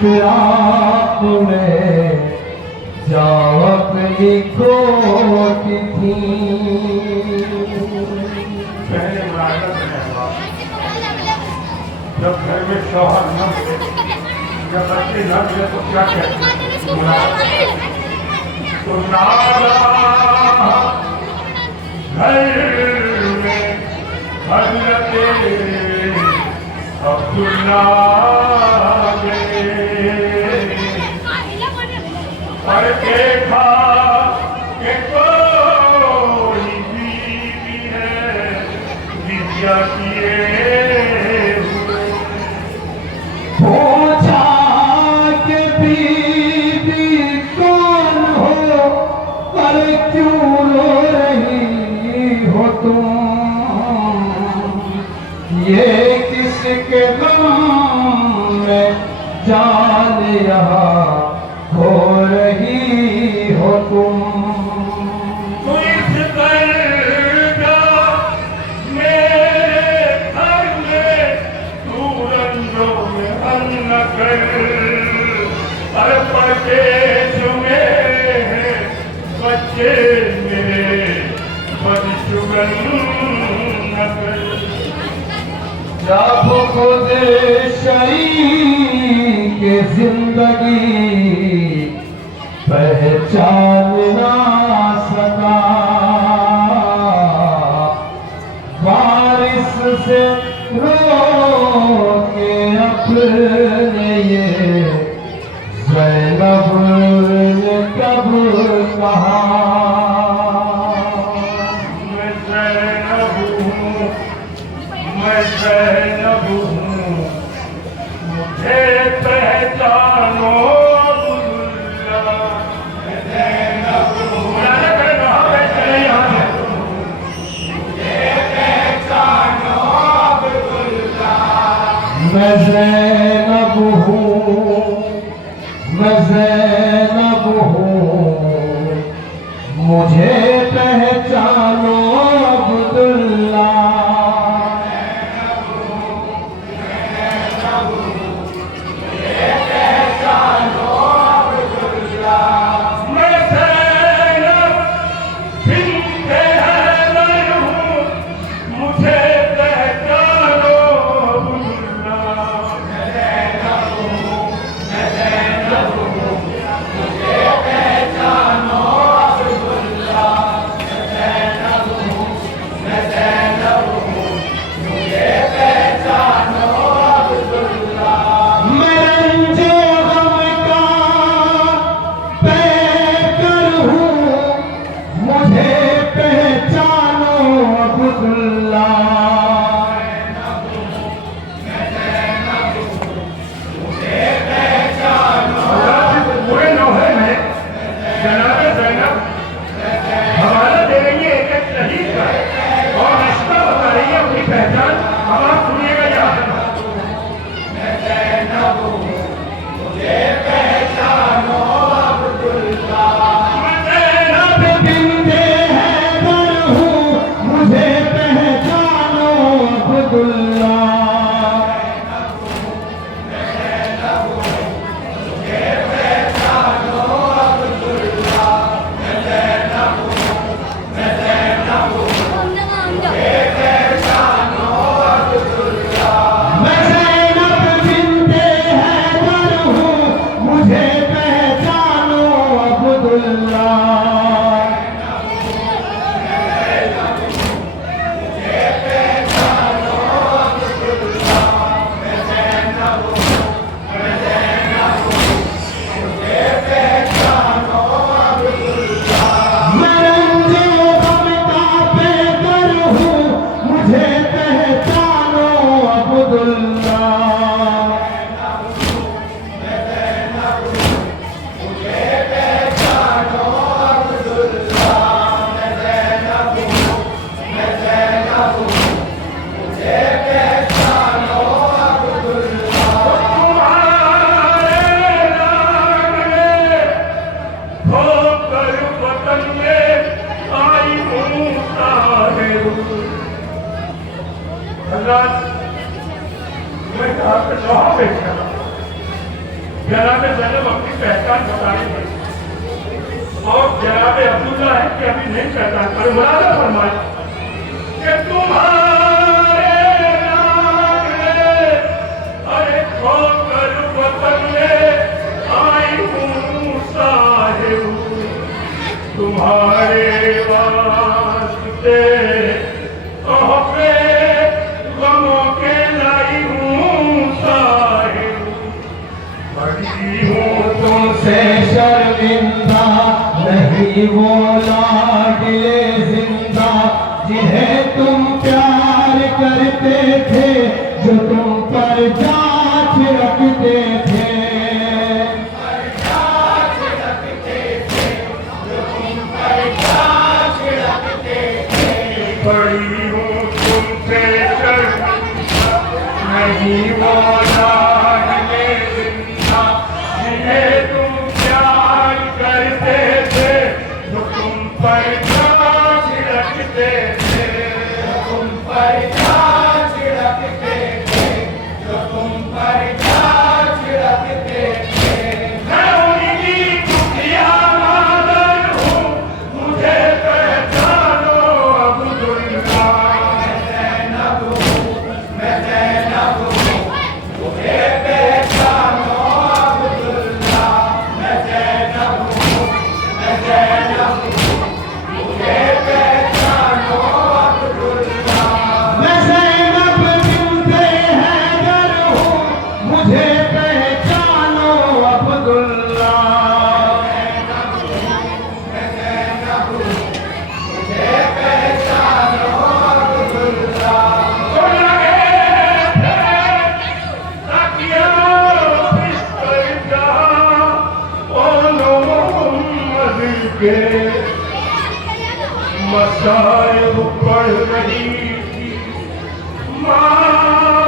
फिर आपने जाओ अपनी खोटी थी। जब घर में शौहर न मिले, जब बच्चे न मिले तो क्या कहते हैं? तो नाला घर में हजरत अब्दुल्ला पर देखा कि कोई बीवी है विद्या किए पूछा कि बीवी कौन हो, पर क्यों रो रही हो तुम? ये किसके नाम में जान यहाँ हो रही हो तुम? बच्चे मेरे बदशुगन जब खुद शरीक जिंदगी पहचान ना सका, बारिश से रो के अपने ये ज़ैनब ने कब कहा? मैं ज़ैनब हूँ, मुझे पहचानो अब्दुल्ला। मैं ज़ैनब हूँ, मुझे पहचानो अब्दुल्ला। मैं ज़ैनब हूँ, मैं ज़ैनब हूँ, मुझे पहचानो अब्दुल्ला। जनाब ज़ैनब अपनी पहचान बताएंगे और जनाब अब्दुल्ला है कि अभी नहीं पहचान पर मुरादा फरमाए कि तुम्हारे नाम अरे खोकर वतन में आई हूँ साहिब तुम्हारे वास्ते तोहफे गमों के लाई हूँ साहिब बड़ी हूँ तुमसे शर्मिंदा नहीं वो लाडले जिंदा जिन्हें तुम प्यार करते थे जो तुम पर जांच रखते थे बड़ी हूँ तुमसे नहीं वो लाडले जिंदा जिन्हें तुम प्यार करते थे जो तुम पर जांच रखते थे तुम पर जांच रखते थे जो तुम पर जांच रखते थे मैं उनकी दुखिया मादर हूँ मुझे पहचानो अब्दुल्ला मैं ज़ैनब हूँ मुझे पहचानो अब्दुल्ला मैं ज़ैनब हूँ मुझे पहचानो अब्दुल्ला मैं ज़ैनब बिन्ते हैदर हूँ मुझे पहचानो अब्दुल्ला तो लगे ताकिया बिस्तर जहाँ ओनो मोहम्मद के मसाइब पढ़ रही थी माँ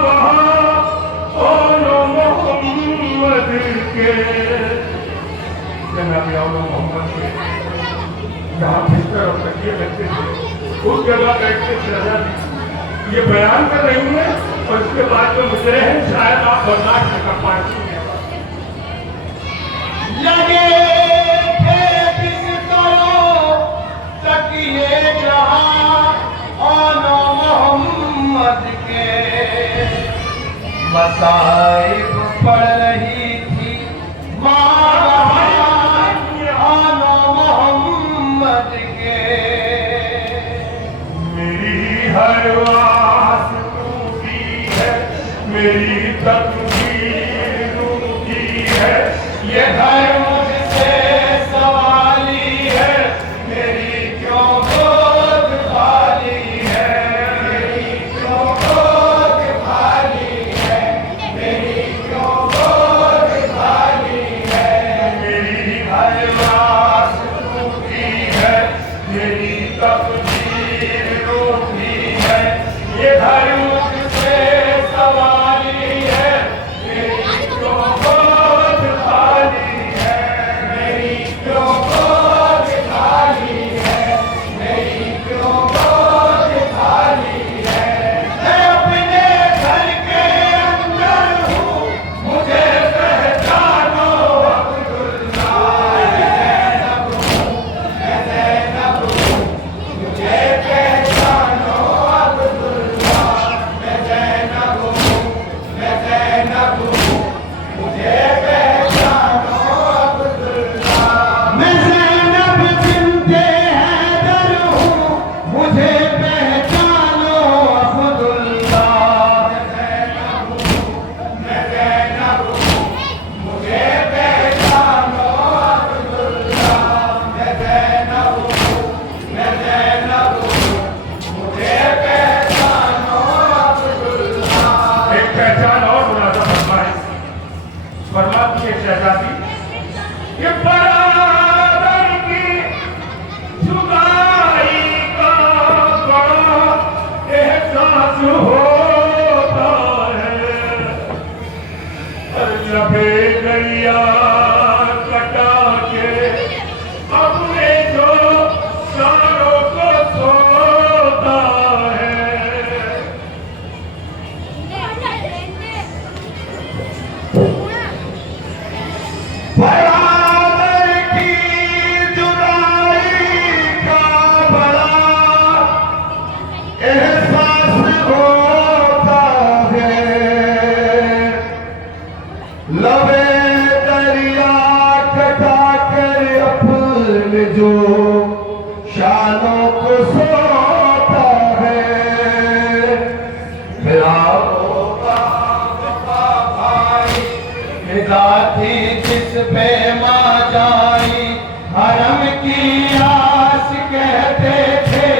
वहाँ ओनो मोहम्मद के जनाब ओनो मोहम्मद के जहाँ बिस्तर और तकिए लगते थे उस जगह बैठते शहजादी ये बयान कर रही है और इसके बाद जो मुजरे हैं शायद आप बर्दाश्त न कर पाएंगे लगे थे बिस्तरों तकिए जहाँ ओनो मोहम्मद के मसाइब पढ़ रही थी माँ ओनो मोहम्मद के मेरी हर आस टूटी है मेरी तकदीर रूठी है ये घर मुझसे सवाली है मेरी क्यों गोद खाली है मेरी क्यों गोद खाली है मेरी क्यों गोद खाली है मेरी हर आस टूटी है मेरी तकदीर रूठी है ये घर मुझसे सवाली है मेरी क्यों गोद खाली है मेरी क्यों गोद खाली है मेरी क्यों गोद खाली है मैं अपने घर के अंदर हूँ मुझे पहचानो अब्दुल्ला मैं ज़ैनब हूँ मुझे पहचानो अब्दुल्ला मैं ज़ैनब हूँ मुझे पहचानो अब्दुल्ला मैं ज़ैनब बिन्ते हैदर हूँ मुझे पहचानो अब्दुल्ला मैं ज़ैनब हूँ मुझे पहचानो अब्दुल्ला मैं ज़ैनब हूँ मुझे पहचानो अब्दुल्ला एक पहचान और मुरादा फरमाए फरमाती है शहजादी ये बराबर की जुदाई का बड़ा एहसास होता है लबे गैया कटा के अपने जो सारों को सोता है फिदा थी जिस पे माँ जाई हरम की आस कहते थे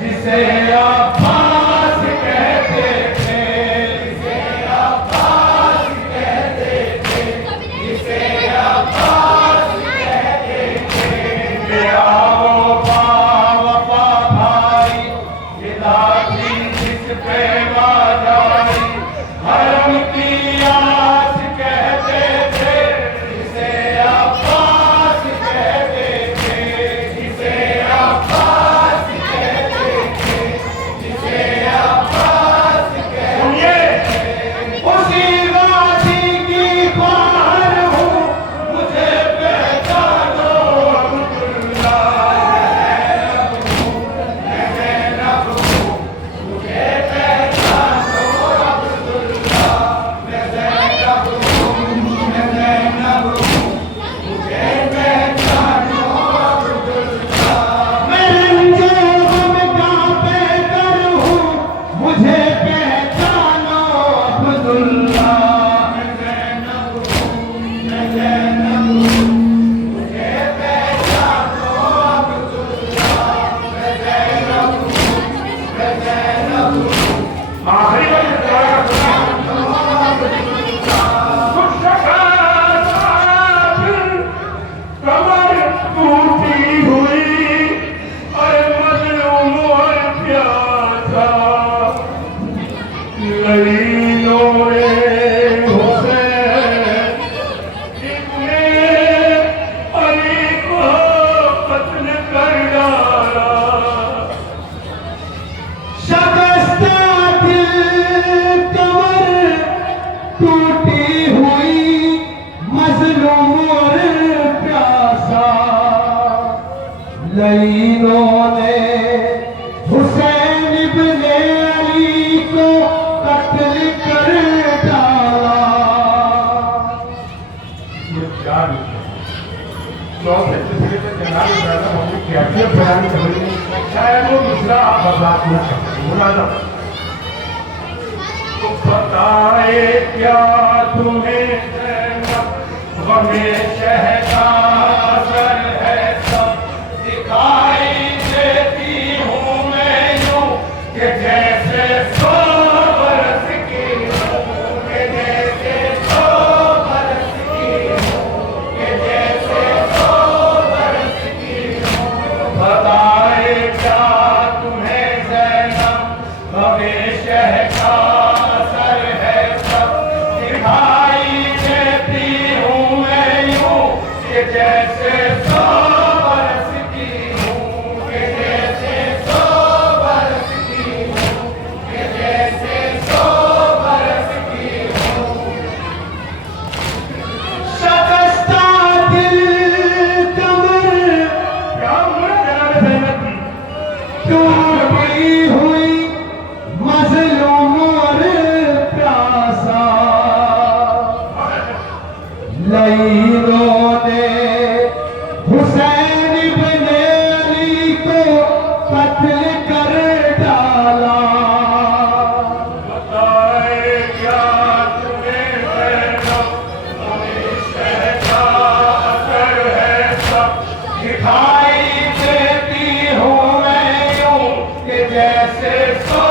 जिसे अब्बास कहते थे जिसे अब्बास कहते थे जिसे अब्बास कहते थे मेरा वो वफा भाई फिदा थी जिस पे माँ जाई हरम की आस कहते थे जिसे अब्बास कहते थे जिसे अब्बास कहते थे जिसे अब्बास कहते थे उसी वादी की बाहर हूँ मुझे पहचानो अब्दुल्ला मैं ज़ैनब हूँ मुझे पहचानो अब्दुल्ला मैं ज़ैनब हूँ मैं ज़ैनब हूँ मुझे पहचानो अब्दुल्ला मैं रंजो गम का पैकर हूँ मुझे पहचानो अब्दुल्ला मैं ज़ैनब हूँ मैं ज़ैनब हूँ मुझे पहचानो अब्दुल्ला मैं ज़ैनब हूँ मैं ज़ैनब हूँ आखिरी वाली दुआ का कुछ कमर टूटी हुई और मजलूम और प्यासा लड़ीलों ने हुसैन इब्ने अली को कत्ल कर डाला शकस्ता दिल कमर टूटी हुई मजलूम और प्यासा लईनों ने हुसैन इब्ने अली को कत्ल कर डाला ये क्या जनाब हमने कैफियत बयान कर रही है शायद वो दूसरा आप बर्दाश्त न कर मुलाजा तो बताए क्या तुम्हें हमें शहदा असर है सब दिखाई देती हूँ मैं यूं कि जैसे 100 बरस की हूँ कि जैसे 100 बरस की हूँ कि जैसे 100 बरस की हूँ बताए क्या तुम्हें ज़ैनब हमें शहदा असर है सब दिखाई देती हूँ मैं यूं कि जैसे 100 बरस की हूँ कि जैसे 100 बरस की हूँ कि जैसे 100 बरस की हूँ शकस्ता दिल कमर क्या उम्र जनाब ज़ैनब की टूटी हुई मजलूम और प्यासा लईनों ने हुसैन इब्ने अली को कत्ल कर डाला बताए क्या तुम्हें ज़ैनब हमें शहदा असर है सब दिखाई देती हूँ मैं यूं कि जैसे 100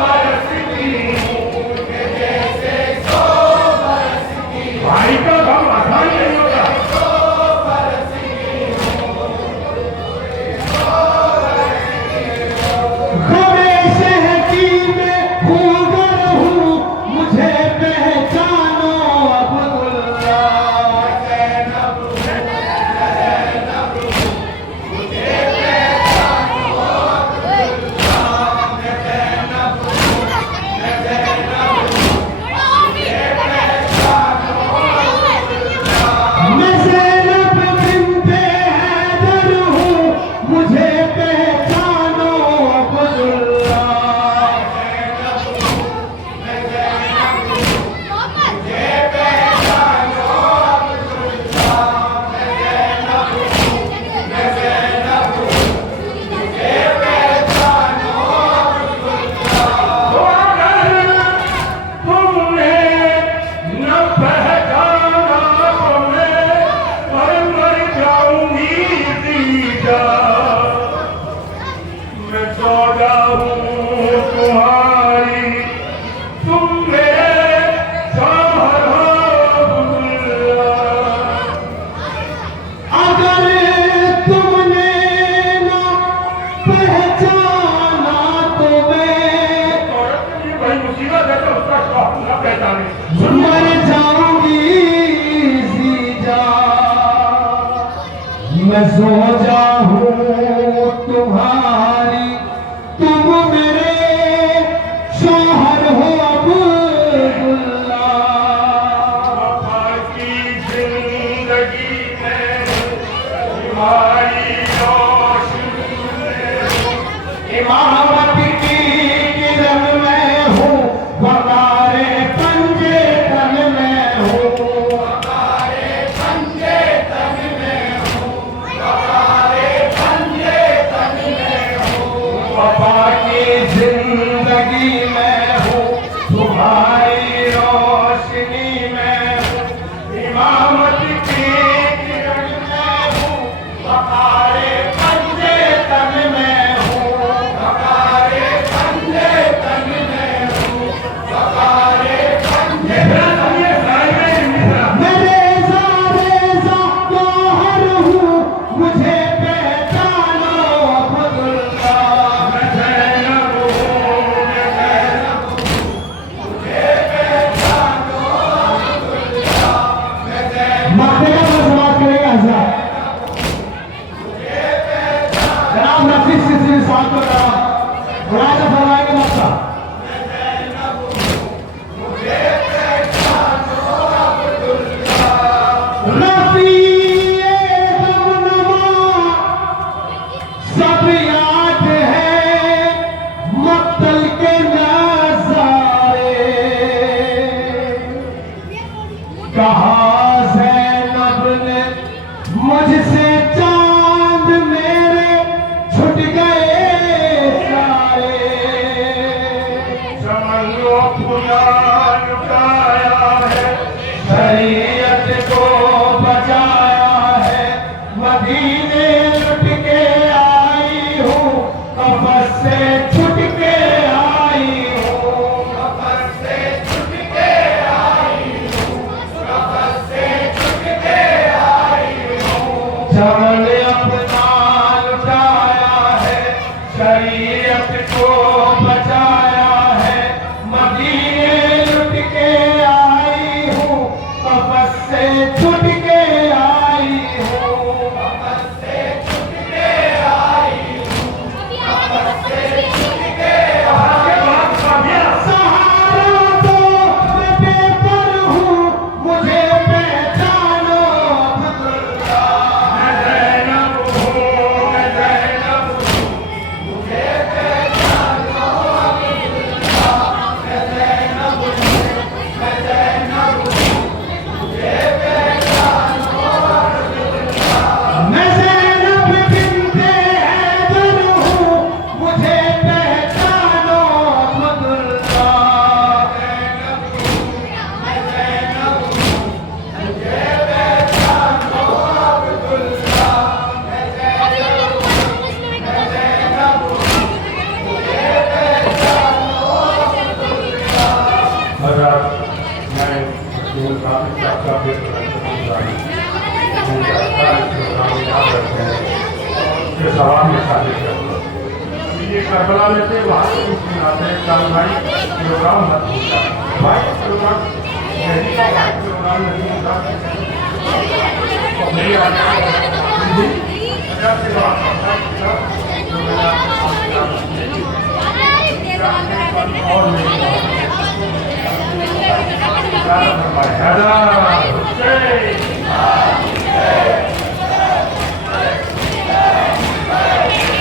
बरस की हूँ कि जैसे 100 बरस की भाई का काम आसान नहीं हो मैं सो जाऊं तुम्हारी, तुम मेरे शौहर हो अब्दुल्ला। वफा की जिंदगी में तुम्हारी रोशनी में, इमामत की किरण में हूँ, वकारे पंजे तन में हूँ, हमारे पंजे तन में हो, हमारे पंजे तन में हो। वफा की जिंदगी में हूँ, तुम्हारी रोशनी में हूँ, इमामत की किरण में हूँ, वकारे पंजे तन में हूँ, हमारे पंजे तन में हो, हमारे पंजे ये सारे मिश्रा मैं रेज़ा रेज़ा गौहर हूँ, मुझे पहचानो अब्दुल्ला। मैं ज़ैनब हूँ, मैं ज़ैनब मक्के का समाज करेगा हज़रात। जनाब नफीस सिलसिले साथ को करा मुलाज़ा फरमाएंगे मक्का। रफ़ीए दमनमा सब याद है मक्तल के नज़ारे। कहा ज़ैनब ने मुझसे चांद मेरे छुट गए सारे। समझो खुदा लुटाया है, शरीयत को बचाया है, मदीने लुट के आई हूँ, कफस से छुट के आई हूँ, कफन से छुट के आई हूँ, कफन से छुट के आई हूँ। चमन अपना लुटाया है, शरीयत को बचाया है, मदीने लुट के आई हूँ, कफस से छुट के आई हूँ, कफन से छुट के आई हूँ, कफन से छुट के आई के बाद काबिया सहारा दो मैं बेपर हूँ, मुझे पहचानो अब्दुल्ला। मैं ज़ैनब हूँ, मैं ज़ैनब हूँ, मुझे पहचानो अब्दुल्ला। मैं ज़ैनब हूँ, मैं ज़ैनब हूँ, मुझे पहचानो अब्दुल्ला। मैं ज़ैनब बिन्ते हैदर हूँ, मुझे पहचानो अब्दुल्ला। मैं ज़ैनब हूँ, मुझे पहचानो अब्दुल्ला। मैं ज़ैनब हूँ, मुझे पहचानो अब्दुल्ला। हज़रत मैं जो काफी सबका पेश करता हूँ, याद रखते हैं ये सवाल में शामिल करते हैं। ये करबला में थे वहाँ से कुछ सुनाते हैं काल भाई प्रोग्राम मत होता भाई प्रोग्राम यही का भाई प्रोग्राम नहीं होता नहीं आता जब से बात होता है और नहीं हैदर हुसैन